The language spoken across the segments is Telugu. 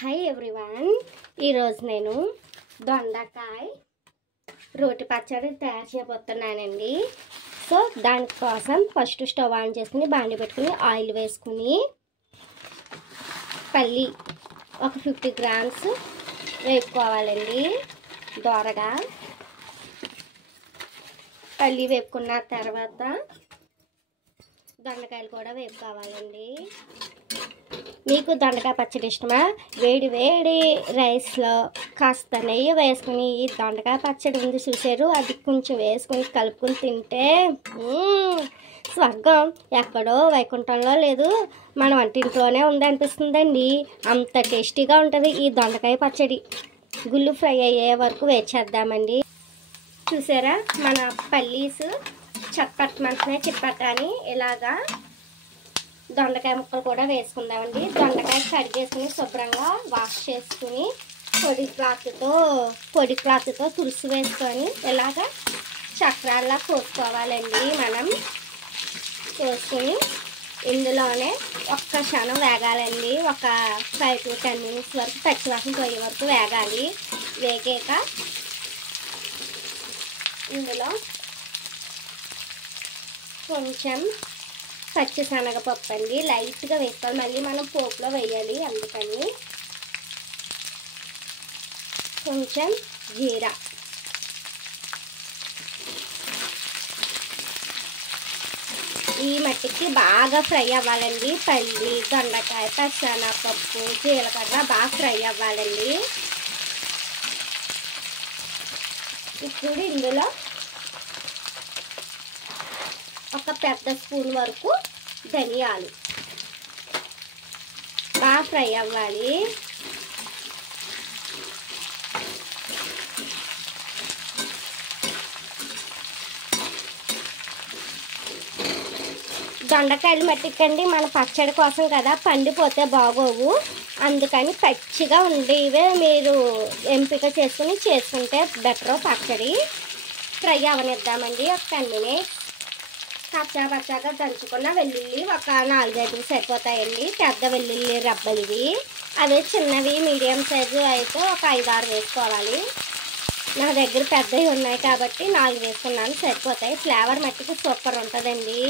హాయ్ ఎవ్రీవన్, ఈరోజు నేను దొండకాయ రోటి పచ్చడి తయారు చేయబోతున్నానండి. సో దానికోసం ఫస్ట్ స్టవ్ ఆన్ చేసుకుని బాండి పెట్టుకుని ఆయిల్ వేసుకుని పల్లి ఒక 50 గ్రామ్స్ వేపుకోవాలండి. దోరగా పల్లి వేపుకున్న తర్వాత దొండకాయలు కూడా వేపుకోవాలండి. మీకు దొండకాయ పచ్చడి ఇష్టమా? వేడి వేడి రైస్లో కాస్త నెయ్యి వేసుకుని ఈ దొండకాయ పచ్చడి ఉంది చూసారు, అది కొంచెం వేసుకుని కలుపుకుని తింటే స్వర్గం ఎక్కడో వైకుంఠంలో లేదు, మన వంటింట్లోనే ఉందనిపిస్తుందండి. అంత టేస్టీగా ఉంటుంది ఈ దొండకాయ పచ్చడి. గుళ్ళు ఫ్రై అయ్యే వరకు వేచేద్దామండి. చూసారా, మన పల్లీస్ చప్పట్మంటనే చిప్పటాని ఇలాగా దొండకాయ ముక్కలు కూడా వేసుకుందామండి. దొండకాయ కడిగేసుకుని శుభ్రంగా వాష్ చేసుకుని పొడి క్లాత్తో తురుసు వేసుకొని ఇలాగా చక్రాల్లా కోసుకోవాలండి. మనం కోసుకుని ఇందులోనే ఒక్క క్షణం వేగాలండి. ఒక 5 to 10 minutes వరకు పచ్చివాసన పోయే వరకు వేగాలి. వేగాక ఇందులో కొంచెం పచ్చిశనగపప్పు అండి లైట్గా వేసుకోవాలి, మళ్ళీ మనం పోపులో వేయాలి, అందుకని కొంచెం జీరా, ఈ మట్టికి బాగా ఫ్రై అవ్వాలండి. పల్లి, దొండకాయ, పచ్చిశనగపప్పు, జీలకర్ర బాగా ఫ్రై అవ్వాలండి. ఇప్పుడు ఇందులో ఒక పెద్ద స్పూన్ వరకు ధనియాలు బాగా ఫ్రై అవ్వాలి. దొండకాయలు మట్టికండి మన పచ్చడి కోసం కదా, పండిపోతే బాగోవు, అందుకని పచ్చిగా ఉండేవే మీరు ఎంపిక చేసుకుంటే బెటర్. పచ్చడి ఫ్రై అవనిద్దామండి ఒక 10 minutes. పచ్చాగా దంచుకున్న వెల్లుల్లి ఒక 4-5 సరిపోతాయండి. పెద్ద వెల్లుల్లి రబ్బలు ఇవి, అదే చిన్నవి మీడియం సైజు అయితే ఒక 5-6 వేసుకోవాలి. నా దగ్గర పెద్దవి ఉన్నాయి కాబట్టి 4 వేసుకున్నాను, సరిపోతాయి. ఫ్లేవర్ మట్టికి సూపర్ ఉంటుందండి.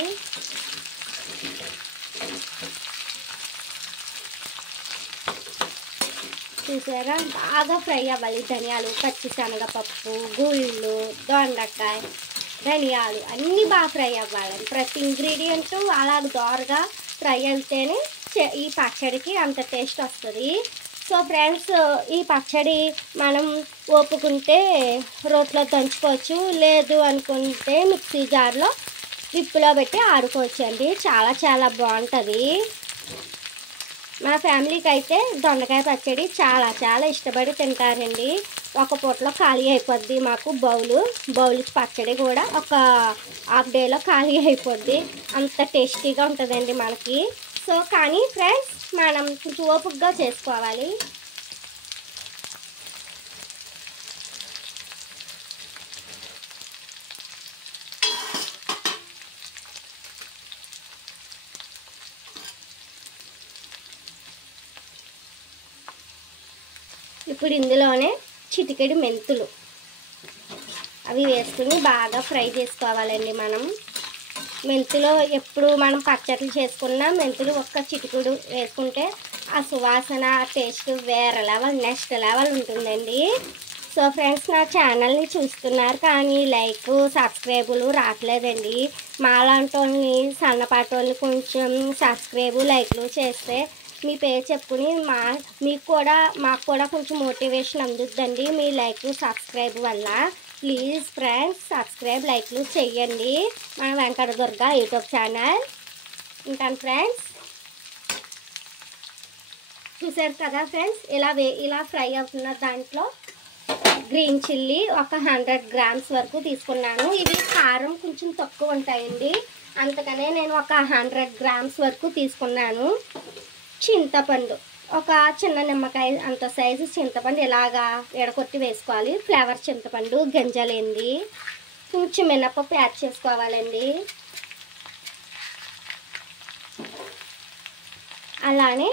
చూసారా, బాగా ఫ్రై అవ్వాలి. ధనియాలు, పచ్చిశనగపప్పు, గుళ్ళు, దొండకాయ, ధనియాలు అన్నీ బాగా ఫ్రై అవ్వాలండి. ప్రతి ఇంగ్రీడియంట్ అలా దోరగా ఫ్రై అయితేనే ఈ పచ్చడికి అంత టేస్ట్ వస్తుంది. సో ఫ్రెండ్స్, ఈ పచ్చడి మనం ఓపుకుంటే రోట్లో దంచుకోవచ్చు, లేదు అనుకుంటే మిక్సీ జార్లో విప్పులో పెట్టి ఆడుకోవచ్చు అండి. చాలా బాగుంటుంది. మా ఫ్యామిలీకి అయితే దొండకాయ పచ్చడి చాలా ఇష్టపడి తింటారండి. ఒక పూటలో ఖాళీ అయిపోద్ది మాకు బౌల్ పచ్చడి కూడా ఒక హాఫ్ డేలో ఖాళీ అయిపోద్ది. అంత టేస్టీగా ఉంటుందండి మనకి. సో కానీ ఫ్రెండ్స్, మనం కొంచెం ఓపికగా చేసుకోవాలి. ఇప్పుడు ఇందులోనే చిటికెడు మెంతులు అవి వేసుకుని బాగా ఫ్రై చేసుకోవాలండి. మనం మెంతులు ఎప్పుడు మనం పచ్చళ్ళు చేసుకున్నా మెంతులు ఒక్క చిటికెడు వేసుకుంటే ఆ సువాసన, టేస్ట్ వేరే లెవెల్, నెక్స్ట్ లెవెల్ ఉంటుందండి. సో ఫ్రెండ్స్, నా ఛానల్ని చూస్తున్నారు కానీ లైక్, సబ్స్క్రైబులు రావట్లేదండి. మాలాంటి వాళ్ళని, సన్నపాటి వాళ్ళని కొంచెం సబ్స్క్రైబు, లైక్లు చేస్తే మీ పేరు చెప్పుకుని మాకు కూడా కొంచెం మోటివేషన్ అందుద్దండి మీ లైక్, సబ్స్క్రైబ్ వల్ల. ప్లీజ్ ఫ్రెండ్స్, సబ్స్క్రైబ్, లైక్లు చెయ్యండి మన వెంకట దుర్గా యూట్యూబ్ ఛానల్. ఉంటాను ఫ్రెండ్స్. చూసారు కదా ఫ్రెండ్స్, ఇలా ఫ్రై అవుతున్న దాంట్లో గ్రీన్ చిల్లీ ఒక 100 గ్రామ్స్ వరకు తీసుకున్నాను. ఇవి కారం కొంచెం తక్కువ ఉంటాయండి, అందుకనే నేను ఒక 100 గ్రామ్స్ వరకు తీసుకున్నాను. చింతపండు ఒక చిన్న నిమ్మకాయ అంత సైజు చింతపండు ఇలాగా ఎడకొట్టి వేసుకోవాలి. ఫ్లేవర్ చింతపండు, గింజలేంది. కొంచెం మినపప్పు యాడ్ చేసుకోవాలండి. అలానే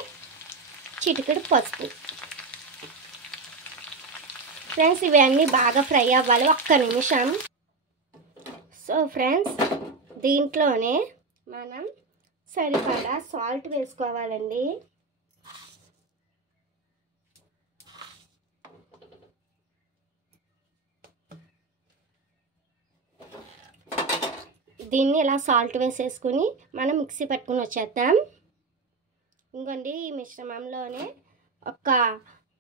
చిటికెడు పసుపు, ఫ్రెండ్స్ ఇవన్నీ బాగా ఫ్రై అవ్వాలి, ఒక్క నిమిషం. సో ఫ్రెండ్స్ దీంట్లోనే మనం సరిపడా సాల్ట్ వేసుకోవాలండి. దీన్ని ఇలా సాల్ట్ వేసేసుకుని మనం మిక్సీ పట్టుకుని వచ్చేద్దాం. ఇంకోండి ఈ మిశ్రమంలోనే ఒక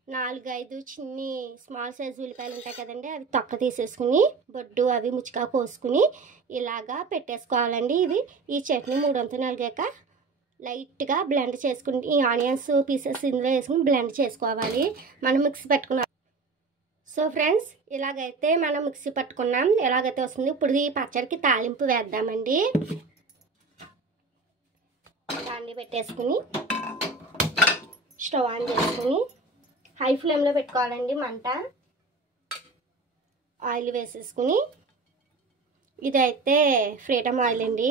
4-5 చిన్ని స్మాల్ సైజ్ ఉల్లిపాయలు ఉంటాయి కదండి, అవి తొక్క తీసేసుకుని బొడ్డు అవి ముచ్చిగా కోసుకుని ఇలాగా పెట్టేసుకోవాలండి. ఈ చట్నీ 3 వంతులు నలిగాక లైట్గా బ్లెండ్ చేసుకుని ఈ ఆనియన్స్ పీసెస్ ఇందులో వేసుకుని బ్లెండ్ చేసుకోవాలి మనం మిక్సీ పట్టుకున్నాం. సో ఫ్రెండ్స్ ఇలాగైతే మనం మిక్సీ పట్టుకున్నాం, ఎలాగైతే వస్తుంది. ఇప్పుడు ఈ పచ్చడికి తాలింపు వేద్దామండి. దాన్ని పెట్టేసుకుని స్టవ్ ఆన్ చేసుకుని హై ఫ్లేమ్లో పెట్టుకోవాలండి మంట. ఆయిల్ వేసేసుకుని, ఇదైతే ఫ్రీడమ్ ఆయిల్ అండి.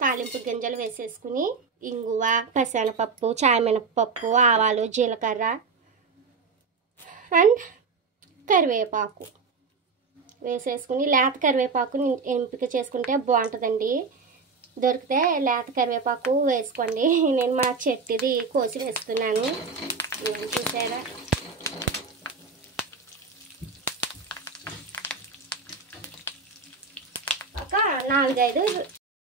తాలింపు గింజలు వేసేసుకుని ఇంగువ, పసనపప్పు, చాయమినపప్పు, ఆవాలు, జీలకర్ర అండ్ కరివేపాకు వేసేసుకుని, లేత కరివేపాకు ఎంపిక చేసుకుంటే బాగుంటుందండి. దొరికితే లేత కరివేపాకు వేసుకోండి. నేను మా చెట్టుది కోసి వేస్తున్నాను, చూసారా. ఒక 4-5